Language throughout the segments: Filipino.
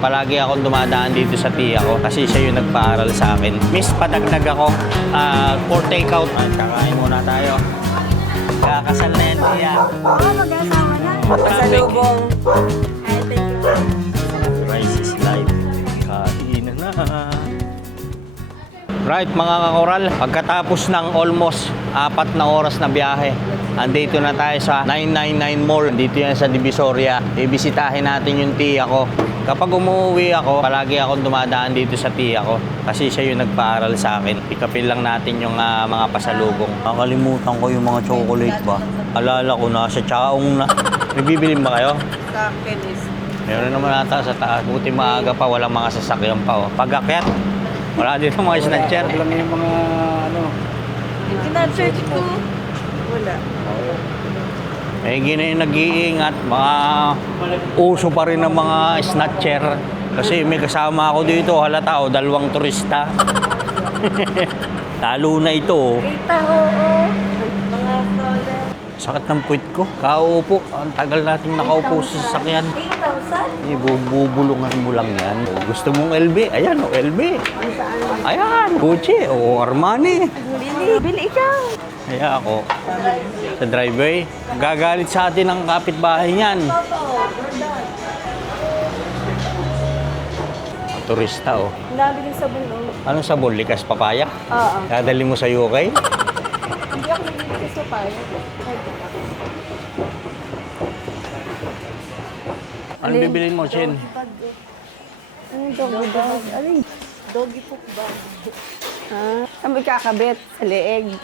Palagi akong dumadaan dito sa tiya ko kasi siya yung nagpaaral sa akin. Miss, padagdag ako for takeout. Kakain muna tayo. Kakasal na yan, tiya. Oo, mag-asawa na. Pasalubong. Ay, thank you. Rice is life. Kain na. Right, mga kakoral, pagkatapos ng almost 4 na oras na biyahe, andito na tayo sa 999 Mall. Dito yan sa Divisoria. Ibisitahin natin yung tiya ko. Kapag umuwi ako, palagi akong dumadaan dito sa tiya ko kasi siya yung nagpaaral sa akin. Ikapil lang natin yung mga pasalubong. Nakalimutan ko yung mga chocolate ba? Alala ko na, sa chaong na. May bibilin ba kayo? Sa akin is... Meron naman ata sa taas. Buti maaga pa, walang mga sasakyan pa. Pag-akyat, wala dito mga snatcher. Lang yung mga ano. Kina-search ko. Wala. Eh, gina yung nag-iingat. Mga uso pa rin ng mga snatcher. Kasi may kasama ako dito, halata o, 2 turista. Talo na ito. Kita, oo. Mga stroller. Sakit ng puwit ko. Kaupo. Ang tagal natin nakaupo sa sasakyan. 8,000? Ibubulungan mo lang yan. Gusto mong LB? Ayan o, LB. Ang saan? Ayan, Gucci o Armani. Bili ikaw. Kaya ako, sa driveway, gagalit sa atin ang kapitbahay niyan. Turista oh. Nabili sa bulong. Anong sabon? Likas papaya? Oo. Dadali mo sa UK? Hindi ako nabili sa payo. Ano bibilin mo, Chin? Anong doggy bag? Alin? Doggy poop bag. Ano may kakabit sa leeg?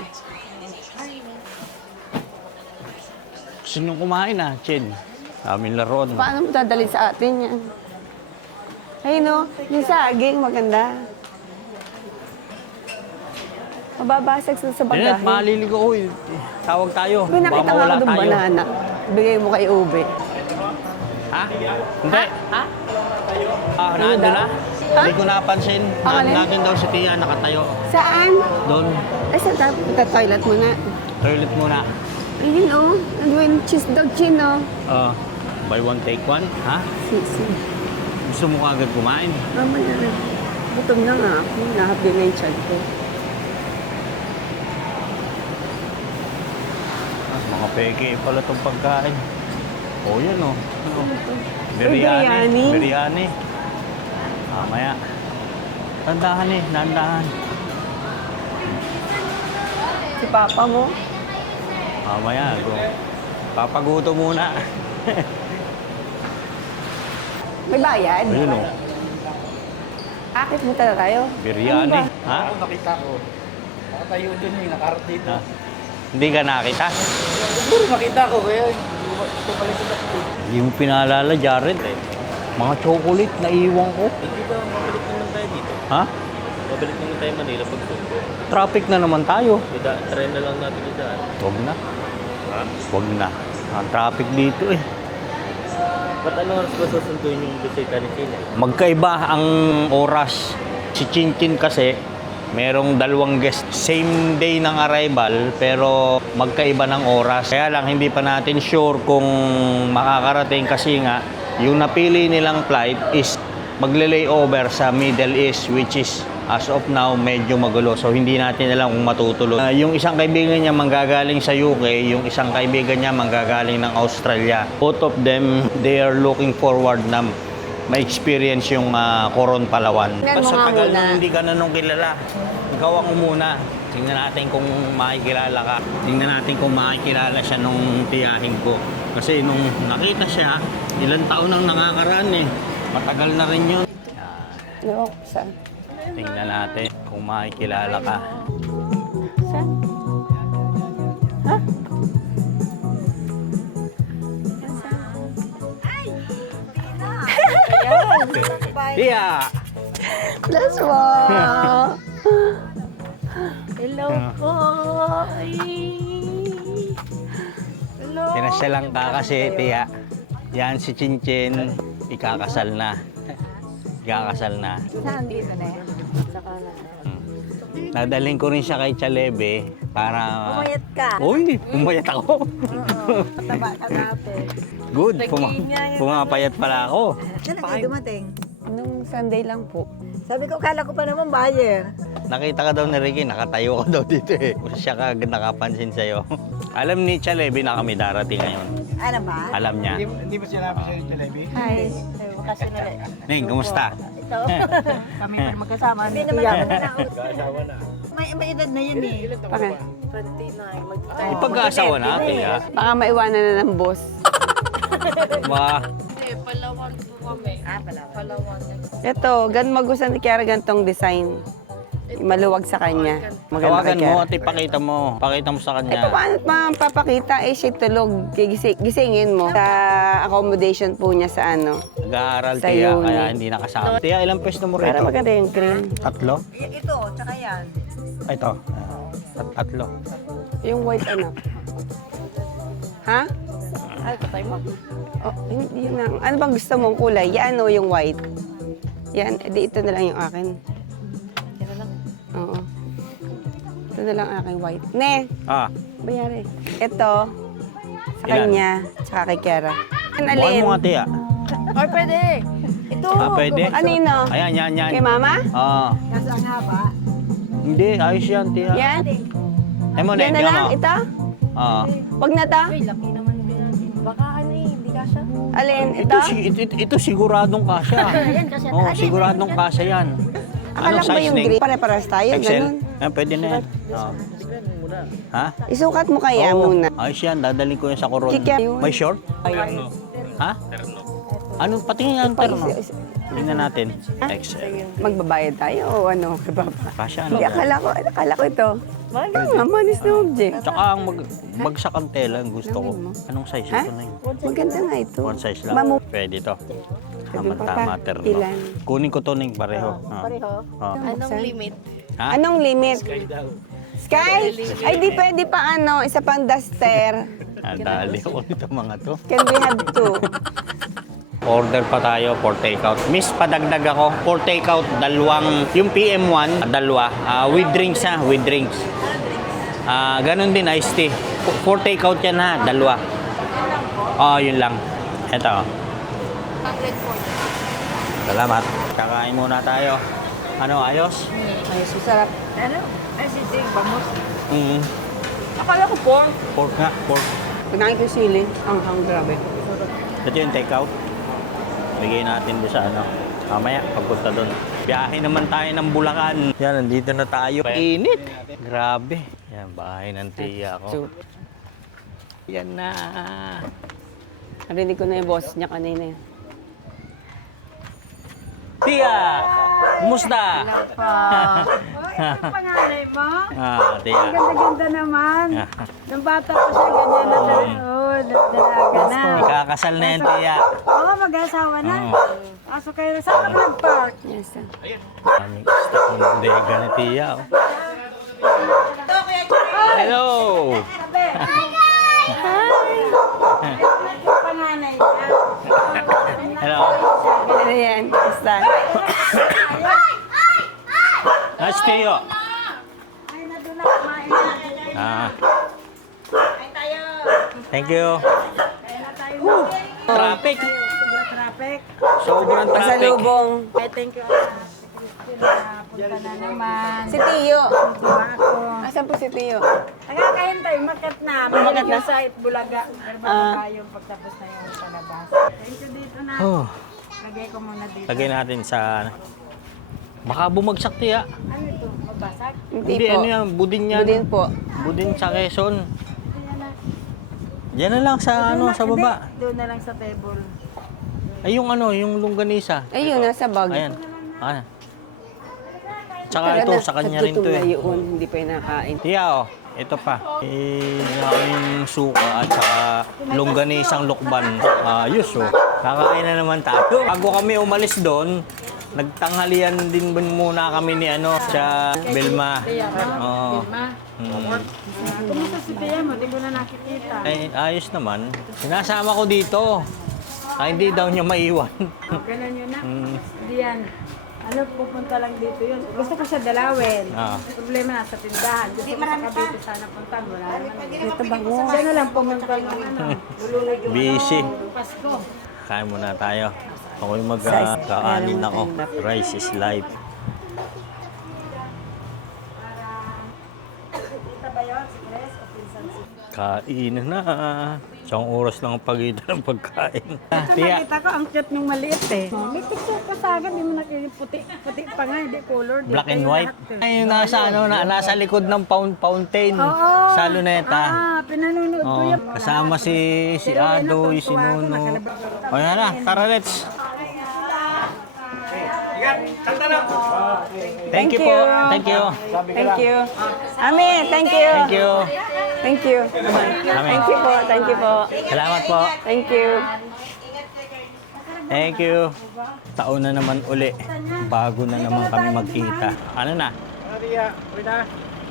Gusto nyo kumain ah, Chin? Aming laruan. Paano mo dadali sa atin yan? Ay no, yung saging maganda. Mababasag sa Janet, bagahe. maliligo ko. Tawag tayo. May nakita nga ako mawala ng tayo. banana. Bigay mo kay Ube. Ha? Hindi. Ha? Nandun na? Ha? Hindi ko napansin. Alin? Nandun daw si Tia, nakatayo. Saan? Doon. Ay, saan tayo? Toilet muna. Toilet muna. Ayun oh. Nandun cheese dog chin oh. Buy one, take one. Ha? Sisi. Gusto mo kagad kumain? Mamaya na. Gutom na nga ako. Nahabi na yung child ko. Mga peke pala itong pagkain. Oh, yan oh. Biryani. Biryani. Mamaya. Tandahan eh, nandahan. Si Papa mo? Mamaya, go. Papaguto muna. May bayad? Ayun oh. Akit mo talaga tayo. Biryani. Ano ba? Ha? Ako nakita ko. Nakatayo dun eh, nakarap dito. Ha? Hindi ka nakita? Siguro nakita ko kaya tumalis sa tayo. Hindi mo pinaalala, Jared. Mga chocolate na iwan ko. Hindi ba mabalik naman tayo dito? Ha? Mabalik naman tayo Manila pag sundo. Traffic na naman tayo. Try na lang natin dyan. Huwag na. Ha? Huwag na. Ang traffic dito eh. Ba't anong oras ba susunduin yung bisita ni China? Magkaiba ang oras. Si Chinchin kasi, merong 2 guest. Same day ng arrival, pero magkaiba ng oras. Kaya lang, hindi pa natin sure kung makakarating kasi nga, yung napili nilang flight is magle-layover sa Middle East, which is as of now, medyo magulo. So, hindi natin alam kung matutuloy. Yung isang kaibigan niya manggagaling sa UK, yung isang kaibigan niya manggagaling ng Australia. Both of them, they are looking forward na ma-experience yung Coron Palawan. Tingnan mo Sa nga tagal muna. nung hindi ka na nung kilala, ikaw ang umuna. Tingnan natin kung makikilala ka. Tingnan natin kung makikilala siya nung tiyahin ko. Kasi nung nakita siya, ilang taon nang nakakaraan eh. Matagal na rin yun. No, saan? Tingnan natin kung makikilala ka. Saan? Ha? Tia! Plus one! Hello po! Hello! Pinasyalang ka kasi, Tia. Yan si Chinchin, ikakasal na. Ikakasal na. Saan dito na yan? Saka na. Dadalhin ko rin siya kay Chalebe para... Pumayat ka. Uy, pumayat ako. Oo. Mataba ka natin. Good. Pumapayat pala ako. Kailan kayo dumating? Nung Sunday lang po. Sabi ko, kala ko pa naman buyer. Nakita ka daw ni Ricky, nakatayo ka daw dito eh. Siya ka nakapansin sa'yo. Alam ni Chalebi na kami darating ngayon. Ano ba? Alam niya. Hindi ba sinabi sa'yo yung Jalebi? Hi. Kasi na Ning, kumusta? ito. Kami pa magkasama. Hindi naman ako na. May edad na yun eh. Baka, Ipag-aasawa natin ha. baka maiwanan na ng boss. Ba, Palawan po kami. Palawan. Ito, gan magustuhan ni Kiara gantong design. Maluwag sa kanya. Maganda tawagan kay mo Kiara. at ipakita mo. Pakita mo sa Eh, kanya. paano pa papakita? Eh, siya tulog. Gisingin mo. Sa accommodation po niya sa ano. Nag-aaral Sa tiya, uni. kaya hindi nakasama. Tiya, ilang pwesto mo Para rito? maganda yung green. Tatlo? Ito, tsaka yan. Ay, ito. Tatlo. Yung white ano. Ha? Ay, patay mo. Oh, yun lang. Ano bang gusto mong kulay? Yan o yung white. Yan, edi ito na lang yung akin. Yan na lang. Oo. Ito na lang aking white. Ne, Ah, bayari. Ito, sa Ilan? kanya, tsaka kay Kiara. Ano bukan alin? mo nga tiya. Ay, pwede. Ito. Ah, pwede? Anino? Ayan, yan, yan. Kay mama? Ah, Kaso ang haba. hindi, ayos yan, tiya. Yan? Ay mo, Yan na tingnan lang? mo. Ito? Ah. Wag na to? Ay, laki naman. Baka ano eh, hindi ka siya. Alin? Ito, Ito? ito siguradong kasya. Ayan, kasi Oh, siguradong kasya yan. Akala ko ba yung green? Pare-paras tayo, Excel? ganun. Ah, pwede na yan. Oh. Ha? Isukat mo kaya Oo, muna. ayos yan, dadaling ko yan sa koron. Kikya yun. May short? Ha? Ano? Patingin nga ang terno. Tingnan natin. Excel. Magbabayad tayo o ano? Kasya, ano? Hindi, akala ko ito. Wala nga, manis na object. Tsaka ang bagsak ang tela, ang gusto ko. Anong size Ha? ito na yun? Maganda nga ito. One size lang. Mamu- Pwede to. Sabi mo Tama, pa, terno. ilan? Kunin ko to ng pareho. Ah. Pareho. Ah. Anong limit? Ha? Anong limit? Sky? Ay, di pwede pa ano, isa pang duster. Dali ako nito mga to. Can we have two? Order pa tayo for takeout. Miss, padagdag ako. For takeout, dalawang, yung PM1, dalawa. With drinks ha, with drinks. Ganon din, iced tea. For takeout yan ha, dalawa. Yun lang. Ito. 140. Salamat. Kakain muna tayo. Ano, ayos? Ay, susarap. Ano? Ay, si Jake, bamos. Akala ko pork. Pork nga, pork. Pag nakikita yung sili, ang grabe. Ito yung takeout. Bigay natin doon sa ano. Mamaya, pagpunta doon. Biyahe naman tayo ng Bulacan. Yan, nandito na tayo. Init. Grabe. Yan, bahay ng tiya ko. Yan na. Narinig ko na yung boss niya kanina. Tiya! Kumusta? Pangalay mo? Tiya. Ganda naman. Nung bata pa siya, ganyan na talaga. Oo, dalaga na. Ikakasal na yan, tiya. Oo, mag-asawa na. Aso kayo, saan ka nag-park? Yes, sir. Aming stock ng bodega ni tiya. Oh. Hello! Panganay ka. Hello. Ano yan? Basta. Nice tiyo. Ay, nandun na kumain na. Ay, tayo. Thank you. Kaya na tayo. Traffic. Sobrang traffic. Sobrang traffic. Pasalubong. Ay, thank you. Punta na naman. Si Tiyo. Diba ako? Asan po si Tiyo? Nagkakahintay, makat na. Makat na? Sa Bulaga. Pero bababa yung pagtapos na yung palabas. Thank you dito na. Oh, Lagay ko muna dito. lagay natin sa... Baka bumagsak tiya. Ano ito? Mabasag? Hindi Hindi, po. ano yan, budin yan. Budin po. Budin sa Quezon. Diyan na lang sa ano, sa baba. Doon na lang sa table. Ay, yung ano, yung longganisa. Ayun, nasa bag. Ayan. Tsaka ito, sa kanya rin to eh. Yun, hindi pa yung nakain. Tiya, oh. Ito pa. Yung suka at saka longganisang lukban. Ayos, oh. Kakain na naman tayo. Bago kami umalis doon, nagtanghalian din muna kami ni ano, sa Belma. Oo. Kumusta si Tia mo? Di ko na nakikita. Ay, ayos naman. Sinasama ko dito. Hindi daw niya maiwan. Ganun yun na. Diyan. Ano, pupunta lang dito yun. Gusto ko siya dalawin. Ah. Problema nasa tindahan. Gusto ko sa Cavite sana puntan. Wala naman. Dito bango. Siya na lang pumunta ng ano. Lulunod yung Busy. Pasko. Kain muna tayo. Ako'y mag-kaanin ako. Rice is life. Kita ba yun? Si Chris o pinsan si... Kain na. Isang oras lang ang pagitan ng pagkain. Tiya, Nakita ko, ang cute nung maliit eh. May picture ka sa akin, di mo nakikita puti. Puti pa nga, hindi color. Di black and kayo white. lahat, eh. Ay, nasa nasa likod ng fountain. Oo. Sa luneta. Pinanonood ko Oh, yan. kasama si Adoy, si Nuno. O yan na, tara let's. Thank you po. Thank you. Thank you. Ami, thank you. Thank you. Thank you. Ami. Thank you po. Thank you po. Salamat po. Thank you. Thank you. Taon na naman uli. Bago na naman kami magkita. Ano na? Maria, na.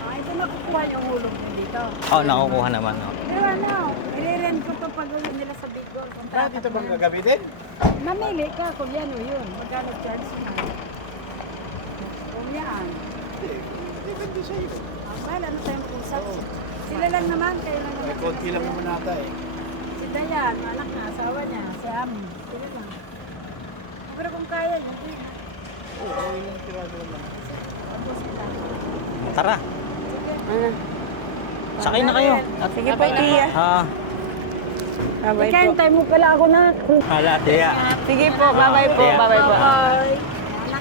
Ay, ito nakukuha yung hulog mo dito. Oh, nakukuha naman. Oh. Pero ano, i-rent ko to pag uwi nila sa Bicol. Dito bang kagabi din? Mamili ka kung yan o yun. Magkano charge mo? Kung yan. Depende sa iyo. Well, ano tayong usap? Sila lang naman, kayo lang naman. Konti lang naman nata eh. Si Dayan, anak na, asawa niya, si Ami. Sila lang. Pero kung kaya, yun. Oo, yung tirado naman. Tapos sila. Tara, Ano? sakay na kayo. Sige po, Tia. Ah, Bye-bye Ikaw, po. hintay mo pala ako na. hala, tiya. Sige po, bye-bye po. Tia. Bye-bye po.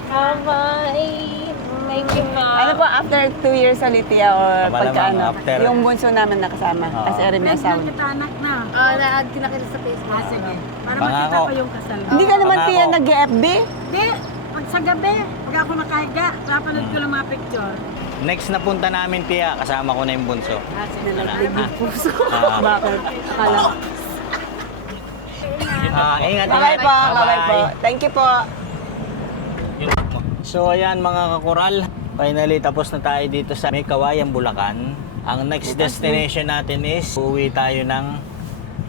Bye-bye. Thank you, ma. Ano po, after 2 years ulit, Tia, or Malamang pagka ano, after. yung bunso namin nakasama. Oo. Kasi rin may Next na asawa. kita anak na. Na-add ko na kita sa Facebook. Sige. Para Pangako. makita ko yung kasal mo. Hindi ka naman, Pangako. Tia, nag-FB? Hindi. Pag sa gabi, pag ako nakahiga, napanood ko lang mga picture. Next na punta namin, tiya. Kasama ko na yung bunso. Nalaglag yung puso. Ah. Bakit? Akala. Ingat, Bye-bye po. Bye-bye po. Thank you po. So ayan mga kakural, finally tapos na tayo dito sa May Kawayan, Bulacan. Ang next destination natin is uwi tayo ng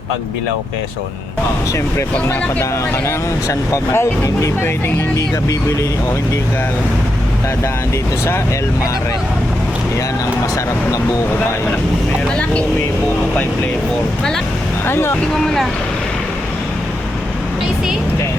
Pagbilao, Quezon. Siyempre pag napadaan ka ng San Pablo, hindi pwedeng hindi ka bibili o hindi ka dadaan dito sa El Mare. Yan ang masarap na buko pie. Meron bumi, buko pie flavor. Ano? Tingnan mo na. Casey? Then,